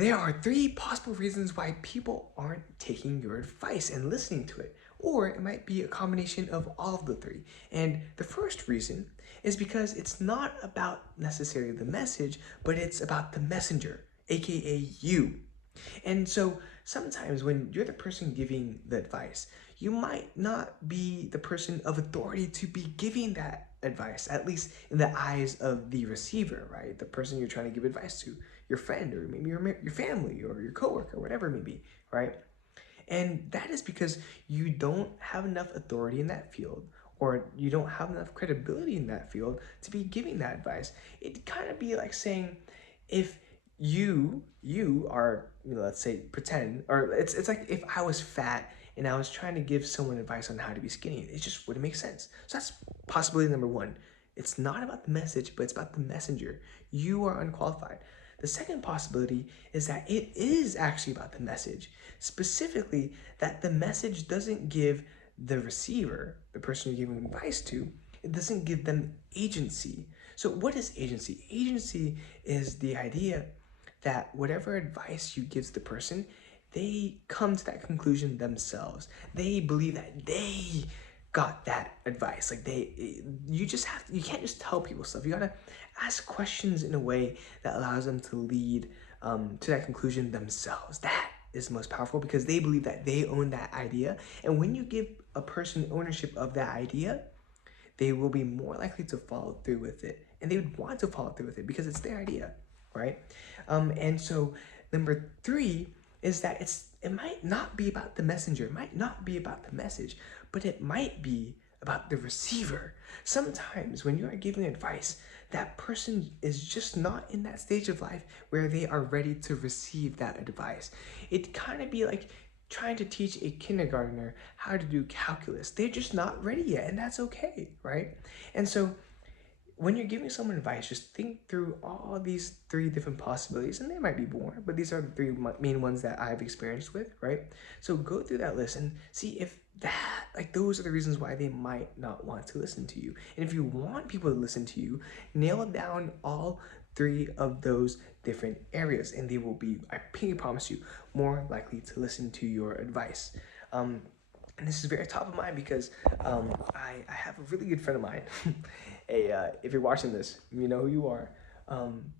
There are 3 possible reasons why people aren't taking your advice and listening to it, or it might be a combination of all of the 3. And the first reason is because it's not about necessarily the message, but it's about the messenger, aka you. And so sometimes when you're the person giving the advice, you might not be the person of authority to be giving that advice, at least in the eyes of the receiver, right? The person you're trying to give advice to, your friend, or maybe your family, or your coworker, whatever it may be, right? And that is because you don't have enough authority in that field, or you don't have enough credibility in that field to be giving that advice. It'd kind of be like saying, if you are, let's say, pretend, or it's like if I was fat and I was trying to give someone advice on how to be skinny, it just wouldn't make sense. So that's possibility number 1. It's not about the message, but it's about the messenger. You are unqualified. The second possibility is that it is actually about the message, specifically that the message doesn't give the receiver, the person you're giving advice to, it doesn't give them agency. So what is agency? Agency is the idea that whatever advice you give the person, they come to that conclusion themselves. They believe that they got that advice. Like you can't just tell people stuff. You gotta ask questions in a way that allows them to lead to that conclusion themselves. That is most powerful because they believe that they own that idea. And when you give a person ownership of that idea, they will be more likely to follow through with it. And they would want to follow through with it because it's their idea, right? And so number 3 is that it might not be about the messenger, it might not be about the message, but it might be about the receiver. Sometimes when you are giving advice, that person is just not in that stage of life where they are ready to receive that advice. It kind of be like trying to teach a kindergartner how to do calculus. They're just not ready yet, and that's okay, right? And so when you're giving someone advice, just think through all these 3 different possibilities, and they might be more, but these are the 3 main ones that I've experienced with, right? So go through that list and see if those are the reasons why they might not want to listen to you. And if you want people to listen to you, nail down all 3 of those different areas, and they will be, I pinky promise you, more likely to listen to your advice. And this is very top of mind because I have a really good friend of mine. If you're watching this, you know who you are.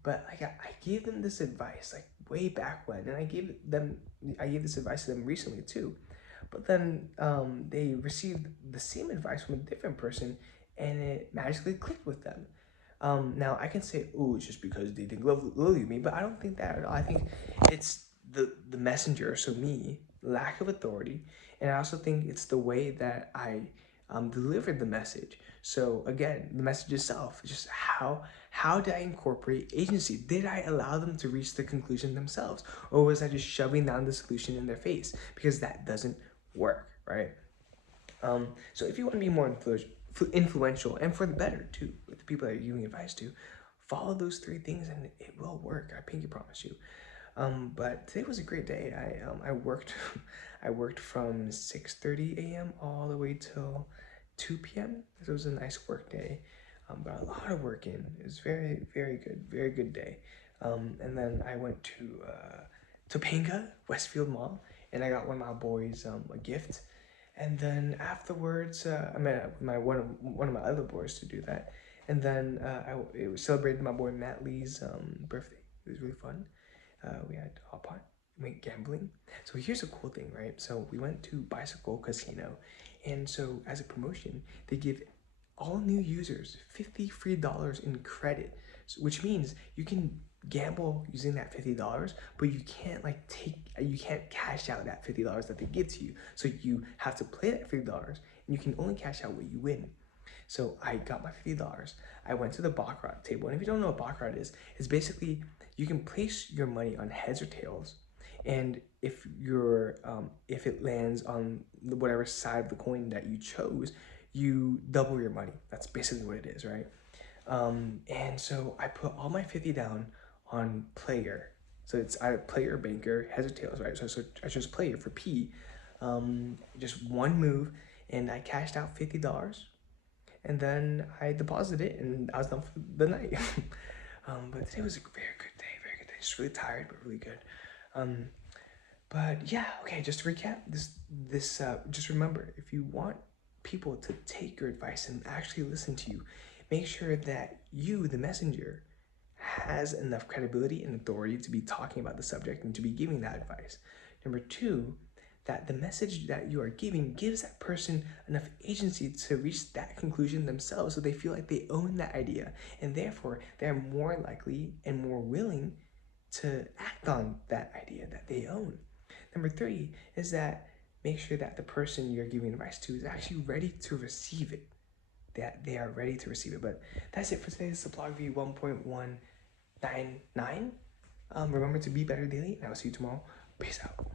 But I gave them this advice like way back when, and I gave this advice to them recently too. But then they received the same advice from a different person, and it magically clicked with them. Now I can say, oh, it's just because they think lowly of me, but I don't think that at all. I think it's the messenger, so me, lack of authority, and I also think it's the way that I delivered the message. So again, the message itself, just how did I incorporate agency? Did I allow them to reach the conclusion themselves, or was I just shoving down the solution in their face? Because that doesn't work, right? So if you want to be more influential, and for the better too, with the people that you're giving advice to, follow those 3 things and it will work. I pinky promise you. But today was a great day. I worked from 6:30 a.m. all the way till 2 p.m. So it was a nice work day. Got a lot of work in. It was very, very good day. And then I went to Topanga, Westfield Mall, and I got one of my boys a gift. And then afterwards, I met one of my other boys to do that. And then it was celebrated my boy Matt Lee's birthday. It was really fun. We had hot pot, we went gambling. So here's a cool thing, right? So we went to Bicycle Casino, and so as a promotion, they give all new users $50 free in credit, which means you can gamble using that $50, but you can't you can't cash out that $50 that they give to you. So you have to play that $50, and you can only cash out what you win. So I got my $50. I went to the baccarat table, and if you don't know what baccarat is, it's basically you can place your money on heads or tails, and if it lands on whatever side of the coin that you chose, you double your money. That's basically what it is, right? And so I put all my 50 down on player. So it's either player, banker, heads or tails, right? So I chose player for P. Just one move, and I cashed out $50. And then I deposited it, and I was done for the night. But today was a very good day, just really tired, but really good. But yeah, okay, just to recap, just remember, if you want people to take your advice and actually listen to you, make sure that you, the messenger, has enough credibility and authority to be talking about the subject and to be giving that advice. Number two, that the message that you are giving gives that person enough agency to reach that conclusion themselves, so they feel like they own that idea, and therefore they're more likely and more willing to act on that idea that they own. Number three is that make sure that the person you're giving advice to is actually ready to receive it, that they are ready to receive it. But that's it for today. This is the PLOG V 1.199. Remember to be better daily, and I will see you tomorrow. Peace out.